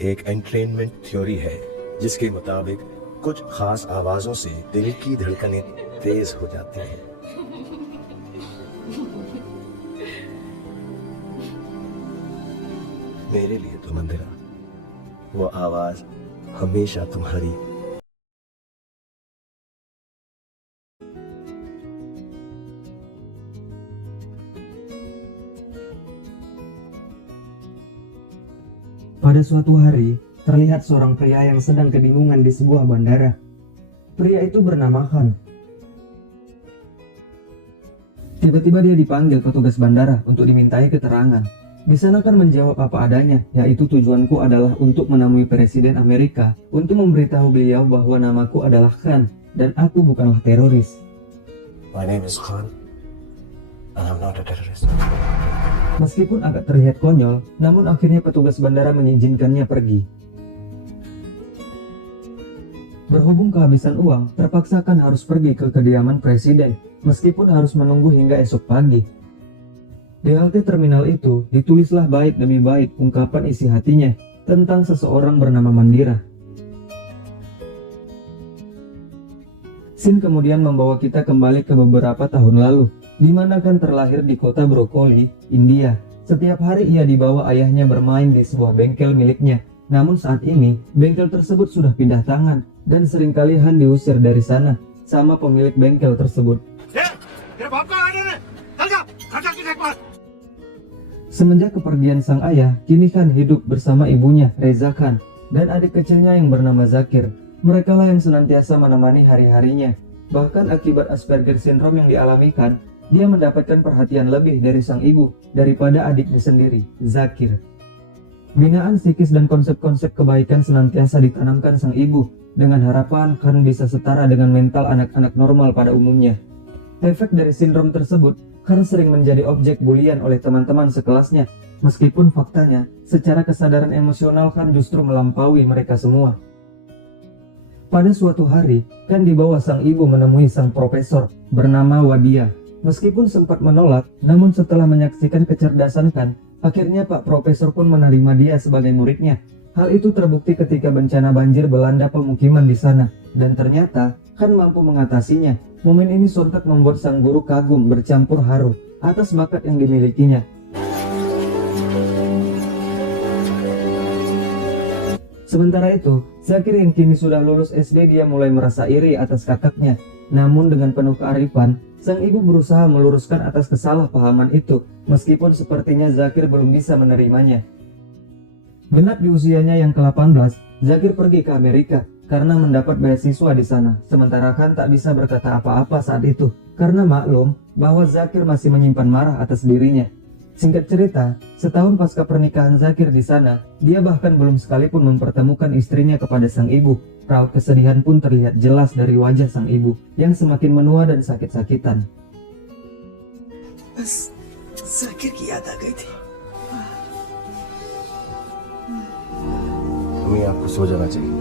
एक entrainment theory है जिसके मुताबिक कुछ खास आवाजों से दिल की धड़कनें तेज हो जाती हैं। मेरे लिए तो मंदिरा वो आवाज हमेशा तुम्हारी Pada suatu hari, terlihat seorang pria yang sedang kebingungan di sebuah bandara. Pria itu bernama Khan. Tiba-tiba dia dipanggil petugas bandara untuk dimintai keterangan. Di sana Khan menjawab apa adanya, yaitu tujuanku adalah untuk menemui Presiden Amerika untuk memberitahu beliau bahwa namaku adalah Khan dan aku bukanlah teroris. My name is Khan and I'm not a terrorist. Meskipun agak terlihat konyol, namun akhirnya petugas bandara mengizinkannya pergi. Berhubung kehabisan uang, terpaksa Khan harus pergi ke kediaman presiden, meskipun harus menunggu hingga esok pagi. Di halte terminal itu, ditulislah baik demi baik ungkapan isi hatinya tentang seseorang bernama Mandira. Scene kemudian membawa kita kembali ke beberapa tahun lalu, di mana Khan terlahir di kota Brokoli, India. Setiap hari ia dibawa ayahnya bermain di sebuah bengkel miliknya. Namun saat ini, bengkel tersebut sudah pindah tangan dan seringkali Han diusir dari sana sama pemilik bengkel tersebut. Semenjak kepergian sang ayah, kini Khan hidup bersama ibunya, Reza Khan, dan adik kecilnya yang bernama Zakir. Mereka lah yang senantiasa menemani hari-harinya. Bahkan akibat Asperger syndrome yang dialami Khan, dia mendapatkan perhatian lebih dari sang ibu daripada adiknya sendiri, Zakir. Binaan psikis dan konsep-konsep kebaikan senantiasa ditanamkan sang ibu, dengan harapan Khan bisa setara dengan mental anak-anak normal pada umumnya. Efek dari sindrom tersebut, Khan sering menjadi objek bulian oleh teman-teman sekelasnya, meskipun faktanya, secara kesadaran emosional Khan justru melampaui mereka semua. Pada suatu hari, Khan dibawa sang ibu menemui sang profesor bernama Wadia. Meskipun sempat menolak, namun setelah menyaksikan kecerdasan Khan, akhirnya Pak Profesor pun menerima dia sebagai muridnya. Hal itu terbukti ketika bencana banjir melanda pemukiman di sana, dan ternyata Khan mampu mengatasinya. Momen ini sontak membuat sang guru kagum bercampur haru atas bakat yang dimilikinya. Sementara itu, Zakir yang kini sudah lulus SD, dia mulai merasa iri atas kakaknya. Namun dengan penuh kearifan, sang ibu berusaha meluruskan atas kesalahpahaman itu, meskipun sepertinya Zakir belum bisa menerimanya. Genap di usianya yang ke-18, Zakir pergi ke Amerika karena mendapat beasiswa di sana. Sementara Khan tak bisa berkata apa-apa saat itu, karena maklum bahwa Zakir masih menyimpan marah atas dirinya. Singkat cerita, setahun pasca pernikahan Zakir di sana, dia bahkan belum sekalipun mempertemukan istrinya kepada sang ibu. Raut kesedihan pun terlihat jelas dari wajah sang ibu yang semakin menua dan sakit-sakitan. Zakir की याद आ गई थी। हमें आपको सो जाना चाहिए।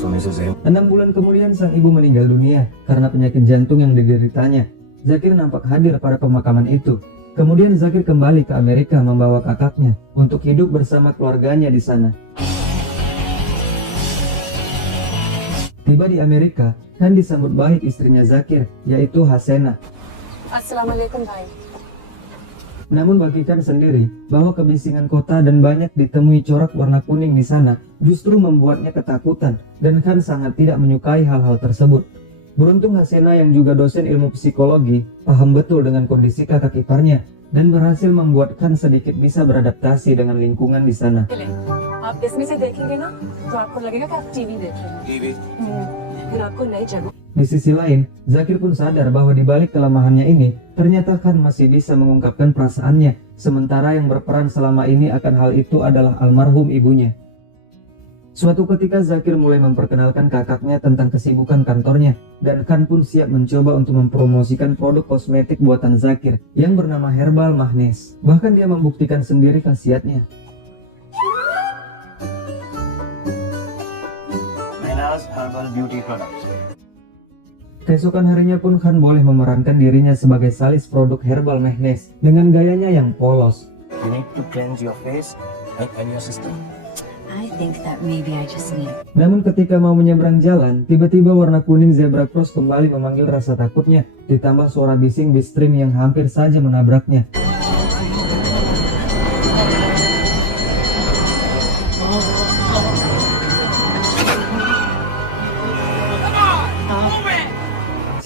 सोने से ज़हन 6 bulan kemudian sang ibu meninggal dunia karena penyakit jantung yang dideritanya. Zakir nampak hadir pada pemakaman itu. Kemudian Zakir kembali ke Amerika membawa kakaknya untuk hidup bersama keluarganya di sana. Tiba di Amerika, Khan disambut baik istrinya Zakir, yaitu Hasena. Assalamualaikum bhai. Namun bagi Khan sendiri, bahwa kebisingan kota dan banyak ditemui corak warna kuning di sana justru membuatnya ketakutan, dan Khan sangat tidak menyukai hal-hal tersebut. Beruntung Hasena yang juga dosen ilmu psikologi paham betul dengan kondisi kakak iparnya dan berhasil membuat Khan sedikit bisa beradaptasi dengan lingkungan di sana. आप इसमें से देखेंगे ना तो आपको लगेगा कि आप टीवी देख रहे हैं। टीवी फिर आपको नई जगह Di sisi lain, Zakir pun sadar bahwa di balik kelemahannya ini, ternyata Khan masih bisa mengungkapkan perasaannya, sementara yang berperan selama ini akan hal itu adalah almarhum ibunya. Suatu ketika Zakir mulai memperkenalkan kakaknya tentang kesibukan kantornya, dan Khan pun siap mencoba untuk mempromosikan produk kosmetik buatan Zakir yang bernama Herbal Mahnes. Bahkan dia membuktikan sendiri khasiatnya. Mena's Herbal Beauty Products. Keesokan harinya pun Khan boleh memerankan dirinya sebagai salis produk Herbal Mahnes dengan gayanya yang polos. You need to cleanse your face and your system. I think that maybe I just need. Namun ketika mau menyeberang jalan, tiba-tiba warna kuning zebra cross kembali memanggil rasa takutnya, ditambah suara bising bis trim yang hampir saja menabraknya.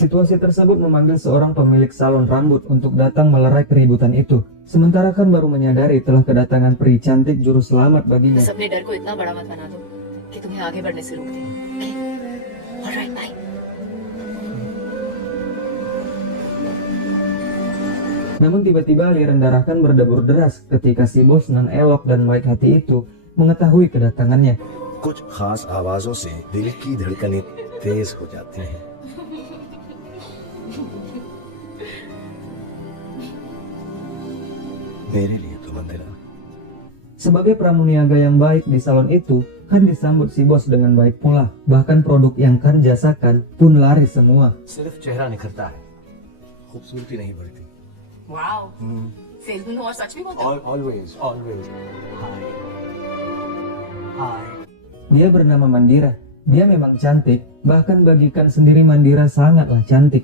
Situasi tersebut memanggil seorang pemilik salon rambut untuk datang melerai keributan itu. Sementara Khan baru menyadari telah kedatangan peri cantik juru selamat baginya. अपने डर को इतना बड़ा मत बना दो कि तुम्हें आगे बढ़ने से रोक दे. Okay? Alright, bye. Namun tiba-tiba aliran darah Khan berdebur deras ketika si bos non elok dan baik hati itu mengetahui kedatangannya. कुछ खास आवाजों से दिल की धड़कनें तेज हो जाती हैं। मेरे लिए तो मंदिरा। Sebagai pramuniaga yang baik di salon itu, Khan disambut si bos dengan baik pula. Bahkan produk yang Khan jasakan pun laris semua. सिर्फ चेहरा निखरता है, खूबसूरती नहीं बढ़ती। Wow. सेल्समैन हो और सच में बोलते हो? Always, always. Hi. Hi. Dia bernama Mandira. Dia memang cantik, bahkan bagi Khan sendiri Mandira sangatlah cantik.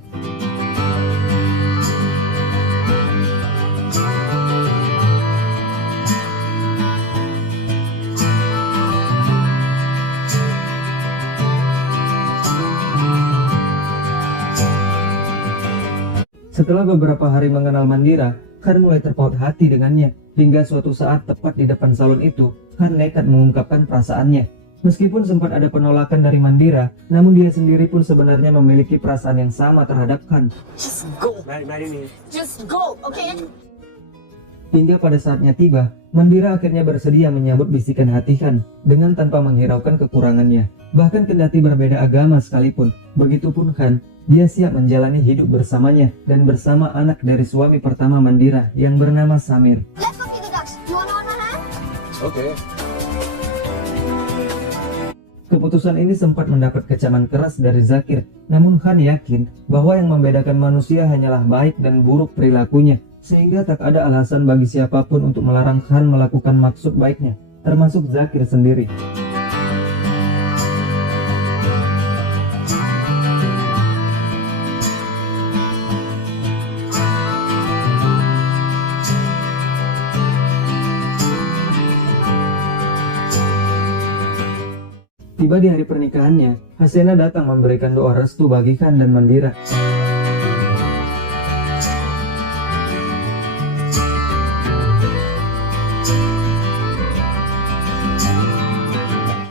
Setelah beberapa hari mengenal Mandira, Khan mulai terpaut hati dengannya. Hingga suatu saat tepat di depan salon itu, Khan nekat mengungkapkan perasaannya. Meskipun sempat ada penolakan dari Mandira, namun dia sendiri pun sebenarnya memiliki perasaan yang sama terhadap Khan. Just go. Just go, okay? Hingga pada saatnya tiba, Mandira akhirnya bersedia menyambut bisikan hati Khan dengan tanpa menghiraukan kekurangannya. Bahkan kendati berbeda agama sekalipun, begitupun Khan, dia siap menjalani hidup bersamanya dan bersama anak dari suami pertama Mandira yang bernama Samir. Let's go feed the ducks. You wanna hold my hand? Okay. Keputusan ini sempat mendapat kecaman keras dari Zakir, namun Khan yakin bahwa yang membedakan manusia hanyalah baik dan buruk perilakunya, sehingga tak ada alasan bagi siapapun untuk melarang Khan melakukan maksud baiknya, termasuk Zakir sendiri. Tiba di hari pernikahannya, Hasena datang memberikan doa restu bagi Khan dan Mandira.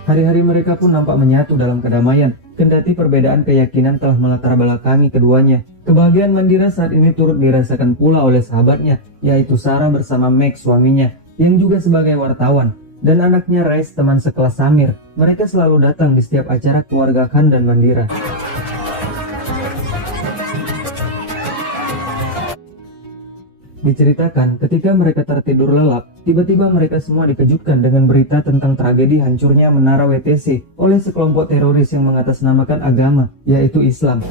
Hari-hari mereka pun nampak menyatu dalam kedamaian, kendati perbedaan keyakinan telah melatar belakangi keduanya. Kebahagiaan Mandira saat ini turut dirasakan pula oleh sahabatnya, yaitu Sarah bersama Meg suaminya, yang juga sebagai wartawan. Dan anaknya Rais teman sekelas Samir. Mereka selalu datang di setiap acara keluarga Khan dan Mandira. Diceritakan ketika mereka tertidur lelap, tiba-tiba mereka semua dikejutkan dengan berita tentang tragedi hancurnya menara WTC oleh sekelompok teroris yang mengatasnamakan agama, yaitu Islam.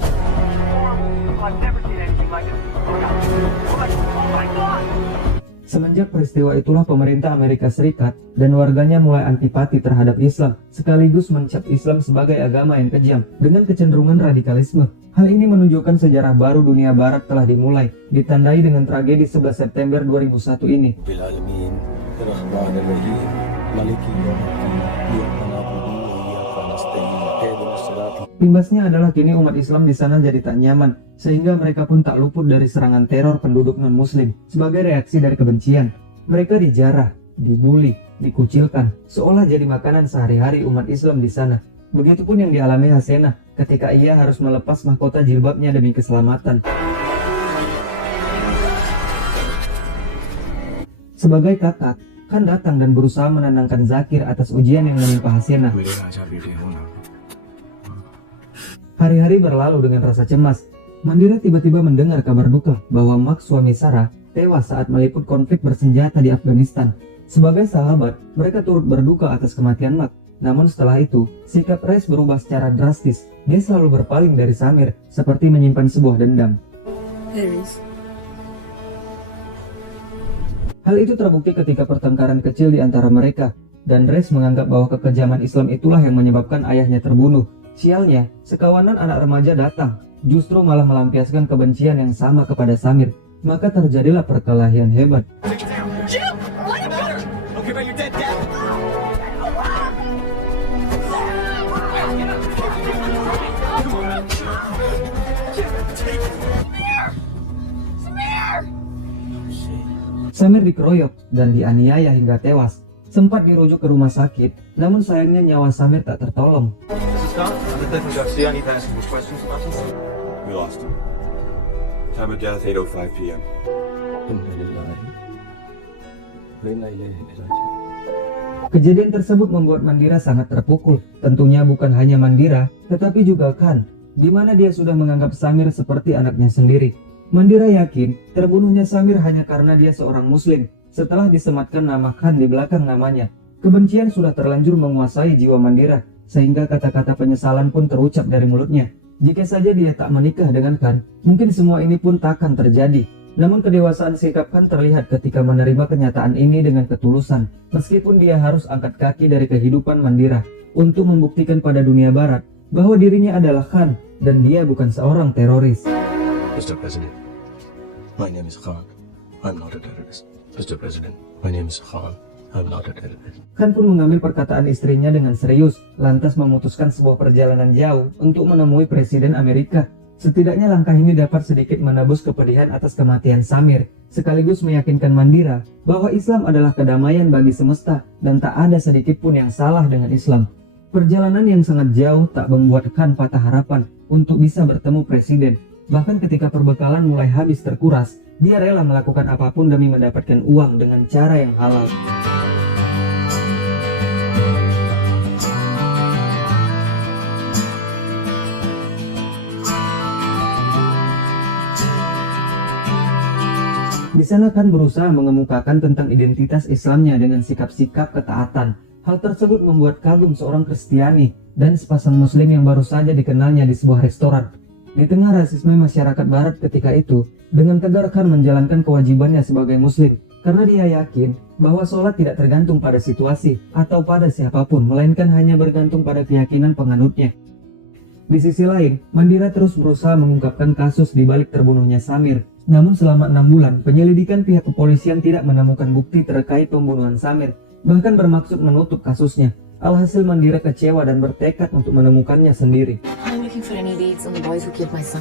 Semenjak peristiwa itulah pemerintah Amerika Serikat dan warganya mulai antipati terhadap Islam, sekaligus mencap Islam sebagai agama yang kejam dengan kecenderungan radikalisme. Hal ini menunjukkan sejarah baru dunia barat telah dimulai, ditandai dengan tragedi 11 September 2001 ini. बिलालमीन रहमानिर्रहीम मालिकी यौमिद्दीन इय्याका नअबुदु व इय्याका नस्तईन इहदिनास सिराtal. Imbasnya adalah kini umat Islam di sana jadi tak nyaman, sehingga mereka pun tak luput dari serangan teror penduduk non-muslim. Sebagai reaksi dari kebencian, mereka dijarah, dibully, dikucilkan, seolah jadi makanan sehari-hari umat Islam di sana. Begitupun yang dialami Hasena ketika ia harus melepas mahkota jilbabnya demi keselamatan. Sebagai kakak, Khan datang dan berusaha menenangkan Zakir atas ujian yang menimpa Hasena. Hari-hari berlalu dengan rasa cemas. Mandira tiba-tiba mendengar kabar duka bahwa Max suami Sarah tewas saat meliput konflik bersenjata di Afghanistan. Sebagai sahabat, mereka turut berduka atas kematian Max. Namun setelah itu, sikap Reis berubah secara drastis. Dia selalu berpaling dari Samir, seperti menyimpan sebuah dendam. Hal itu terbukti ketika pertengkaran kecil di antara mereka. dan Reis menganggap bahwa kekejaman Islam itulah yang menyebabkan ayahnya terbunuh. Sialnya, sekawanan anak remaja datang, justru malah melampiaskan kebencian yang sama kepada Samir. Maka terjadilah perkelahian hebat. Samir dikeroyok dan dianiaya hingga tewas. Sempat dirujuk ke rumah sakit, namun sayangnya nyawa Samir tak tertolong. We lost him. Time of death, 8:05 p.m. Kejadian tersebut membuat Mandira sangat terpukul. Tentunya bukan hanya Mandira, tetapi juga Khan, di mana dia sudah menganggap Samir seperti anaknya sendiri. Mandira yakin terbunuhnya Samir hanya karena dia seorang muslim setelah disematkan nama Khan di belakang namanya. Kebencian sudah terlanjur menguasai jiwa Mandira sehingga kata-kata penyesalan pun terucap dari mulutnya. Jika saja dia tak menikah dengan Khan, mungkin semua ini pun takkan terjadi. Namun kedewasaan sikap Khan terlihat ketika menerima kenyataan ini dengan ketulusan, meskipun dia harus angkat kaki dari kehidupan Mandira untuk membuktikan pada dunia barat bahwa dirinya adalah Khan dan dia bukan seorang teroris. Mr. President, my name is Khan. I'm not a terrorist. Mr. President, my name is Khan. I'm not a terrorist. Khan pun mengambil perkataan istrinya dengan serius, lantas memutuskan sebuah perjalanan jauh untuk menemui Presiden Amerika. Setidaknya langkah ini dapat sedikit menebus kepedihan atas kematian Samir, sekaligus meyakinkan Mandira bahwa Islam adalah kedamaian bagi semesta dan tak ada sedikit pun yang salah dengan Islam. Perjalanan yang sangat jauh tak membuat Khan patah harapan untuk bisa bertemu Presiden. Bahkan ketika perbekalan mulai habis terkuras, dia rela melakukan apapun demi mendapatkan uang dengan cara yang halal. Di sana Khan berusaha mengemukakan tentang identitas Islamnya dengan sikap-sikap ketaatan. Hal tersebut membuat kagum seorang Kristiani dan sepasang Muslim yang baru saja dikenalnya di sebuah restoran. Di tengah rasisme masyarakat barat ketika itu, dengan tegar Khan menjalankan kewajibannya sebagai muslim, karena dia yakin bahwa sholat tidak tergantung pada situasi atau pada siapapun, melainkan hanya bergantung pada keyakinan penganutnya. Di sisi lain, Mandira terus berusaha mengungkapkan kasus di balik terbunuhnya Samir. Namun selama 6 bulan, penyelidikan pihak kepolisian tidak menemukan bukti terkait pembunuhan Samir, bahkan bermaksud menutup kasusnya. Alhasil Mandira kecewa dan bertekad untuk menemukannya sendiri. I'm looking for any leads on the boys who killed my son.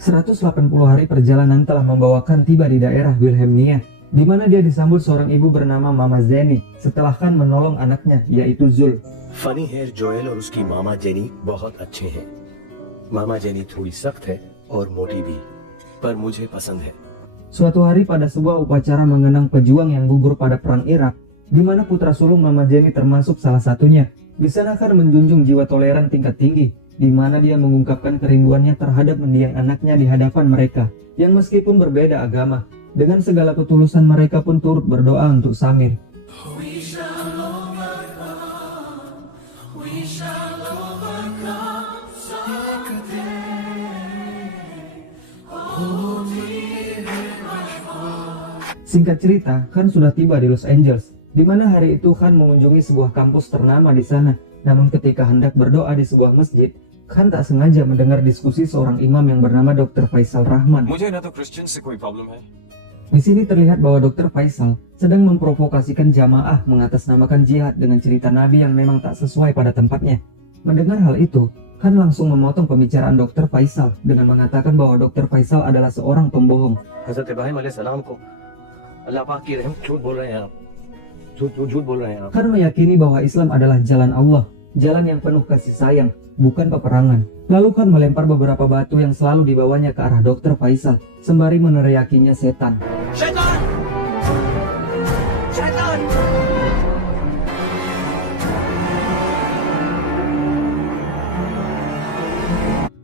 180 hari perjalanan telah membawakan tiba di daerah Wilhelmia, di mana dia disambut seorang ibu bernama Mama Jenny setelah Khan menolong anaknya, yaitu Zul. Funny है जोएल और उसकी मामा जेनी बहुत अच्छे हैं। मामा जेनी थोड़ी सख्त है और मोटी भी, पर मुझे पसंद है। Suatu hari pada sebuah upacara mengenang pejuang yang gugur pada perang Irak, di mana putra sulung Mama Jenny termasuk salah satunya. Di sana Khan menjunjung jiwa toleran tingkat tinggi, di mana dia mengungkapkan kerinduannya terhadap mendiang anaknya di hadapan mereka, yang meskipun berbeda agama. Dengan segala ketulusan mereka pun turut berdoa untuk Samir. Singkat cerita, Khan sudah tiba di Los Angeles, di mana hari itu Khan mengunjungi sebuah kampus ternama di sana. Namun ketika hendak berdoa di sebuah masjid, Khan tak sengaja mendengar diskusi seorang imam yang bernama Dr. Faisal Rahman. Di sini terlihat bahwa Dr. Faisal sedang memprovokasikan jamaah mengatasnamakan jihad dengan cerita Nabi yang memang tak sesuai pada tempatnya. Mendengar hal itu, Khan langsung memotong pembicaraan Dr. Faisal dengan mengatakan bahwa Dr. Faisal adalah seorang pembohong. हज़रत इब्राहिम अलैहिस्सलाम को अल्लाह पाक की रहमत झूठ बोल रहे हैं आप, झूठ बोल रहे हैं आप। Khan meyakini bahwa Islam adalah jalan Allah, jalan yang penuh kasih sayang, bukan peperangan. Lalu Khan melempar beberapa batu yang selalu dibawanya ke arah Dr. Faisal, sembari meneriakinya setan. Syaitan! Syaitan!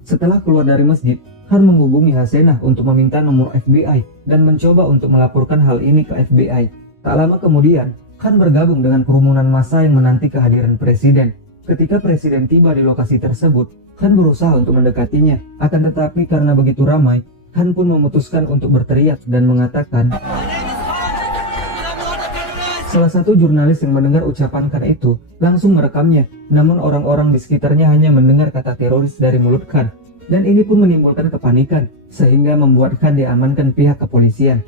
Setelah keluar dari masjid, Khan menghubungi Hasenah untuk meminta nomor FBI dan mencoba untuk melaporkan hal ini ke FBI. Tak lama kemudian, Khan bergabung dengan kerumunan massa yang menanti kehadiran presiden. Ketika presiden tiba di lokasi tersebut, Khan berusaha untuk mendekatinya. Akan tetapi karena begitu ramai, Khan pun memutuskan untuk berteriak dan mengatakan, Salah satu jurnalis yang mendengar ucapan Khan itu langsung merekamnya, namun orang-orang di sekitarnya hanya mendengar kata teroris dari mulut Khan. Dan ini pun menimbulkan kepanikan, sehingga membuat Khan diamankan pihak kepolisian.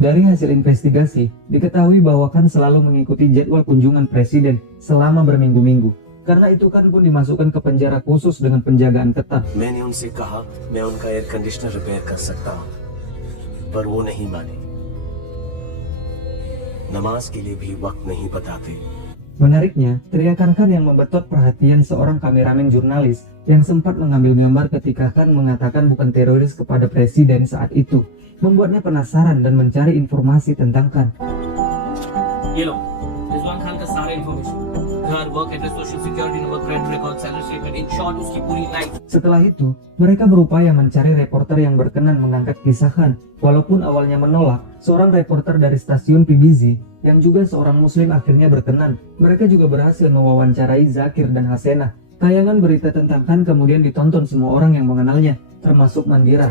Dari hasil investigasi, diketahui bahwa Khan selalu mengikuti jadwal kunjungan presiden selama berminggu-minggu. Karena itu Khan pun dimasukkan ke penjara khusus dengan penjagaan ketat. मैंने उनसे कहा मैं उनका air conditioner repair कर सकता हूँ, पर वो नहीं माने। नमाज के लिए भी वक्त नहीं बताते। Menariknya, teriakan Khan yang membetot perhatian seorang kameramen jurnalis yang sempat mengambil gambar ketika Khan mengatakan bukan teroris kepada presiden saat itu, membuatnya penasaran dan mencari informasi tentang Khan. ये लो, रिजवान खान का सारा इंफॉर्मेशन, घर, work address, social security number, credit record, salary statement, in short उसकी पूरी life. Setelah itu, mereka berupaya mencari reporter yang berkenan mengangkat kisah Khan. Walaupun awalnya menolak, seorang reporter dari stasiun PBZ yang juga seorang muslim akhirnya berkenan. Mereka juga berhasil mewawancarai Zakir dan Hasena. Tayangan berita tentang Khan kemudian ditonton semua orang yang mengenalnya, termasuk Mandira.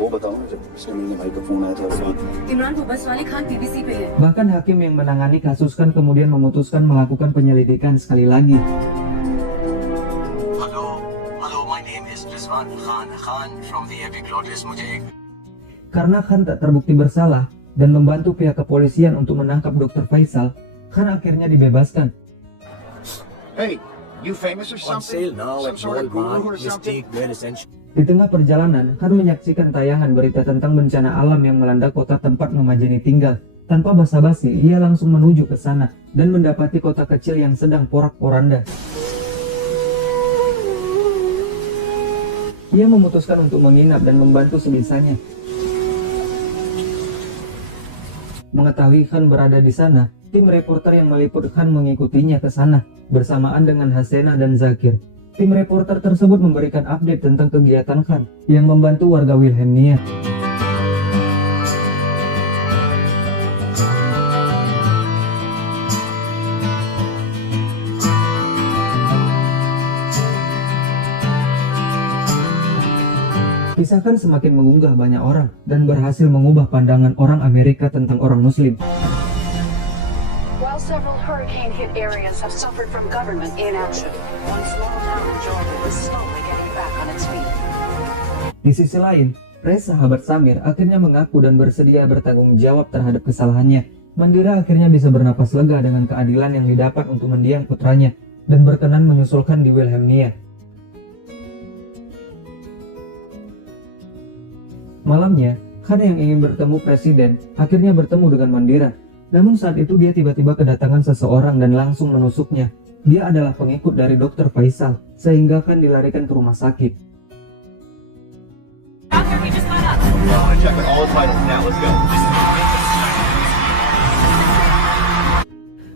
वो बताओ ना, जब उसके मिलने भाई का फोन आया था उसके बाद इमरान वो बस वाले खान पीबीसी पे है। Bahkan hakim yang menangani kasus Khan kemudian memutuskan melakukan penyelidikan sekali lagi. Hello my name is Rizwan Khan from the epic lotus. मुझे एक Karena Khan tak terbukti bersalah dan membantu pihak kepolisian untuk menangkap Dr. Faisal, Khan akhirnya dibebaskan. Hey, you famous or on something? sale now at Some sort of guru Walmart. or something? Mystique Wear Essentials. Di tengah perjalanan, Khan menyaksikan tayangan berita tentang bencana alam yang melanda kota tempat Mamajeni tinggal. Tanpa basa-basi, ia langsung menuju ke sana dan mendapati kota kecil yang sedang porak-poranda. Ia memutuskan untuk menginap dan membantu sebisanya. Mengetahui Khan berada di sana, tim reporter yang meliput Khan mengikutinya ke sana bersamaan dengan Hasena dan Zakir. Tim reporter tersebut memberikan update tentang kegiatan Khan yang membantu warga Wilhelmia. Kisah Khan semakin mengunggah banyak orang dan berhasil mengubah pandangan orang Amerika tentang orang Muslim. While several hurricane-hit areas have suffered from government inaction, one small town in Georgia is slowly getting back on its feet. Di sisi lain, Res sahabat Samir akhirnya mengaku dan bersedia bertanggung jawab terhadap kesalahannya. Mandira akhirnya bisa bernapas lega dengan keadilan yang didapat untuk mendiang putranya dan berkenan menyusulkan di Wilhelmia. Malamnya, Khan yang ingin bertemu presiden akhirnya bertemu dengan Mandira. Namun saat itu dia tiba-tiba kedatangan seseorang dan langsung menusuknya. Dia adalah pengikut dari Dr. Faisal, sehingga Khan dilarikan ke rumah sakit. check with all titles now. Let's go.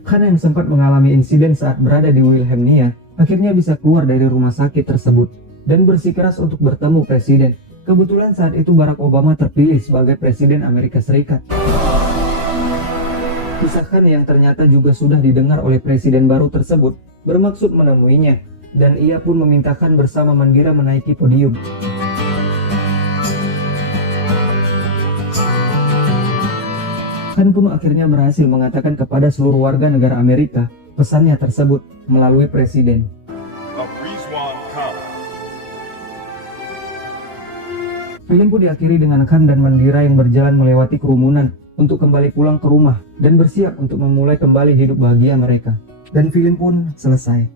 Khan yang sempat mengalami insiden saat berada di Wilhelmia akhirnya bisa keluar dari rumah sakit tersebut dan bersikeras untuk bertemu presiden. Kebetulan saat itu Barack Obama terpilih sebagai presiden Amerika Serikat. Kisah Khan yang ternyata juga sudah didengar oleh presiden baru tersebut bermaksud menemuinya, dan ia pun memintakan bersama Mandira menaiki podium. Khan pun akhirnya berhasil mengatakan kepada seluruh warga negara Amerika pesannya tersebut melalui presiden. Film pun diakhiri dengan Khan dan Mandira yang berjalan melewati kerumunan untuk kembali pulang ke rumah dan bersiap untuk memulai kembali hidup bahagia mereka. Dan film pun selesai.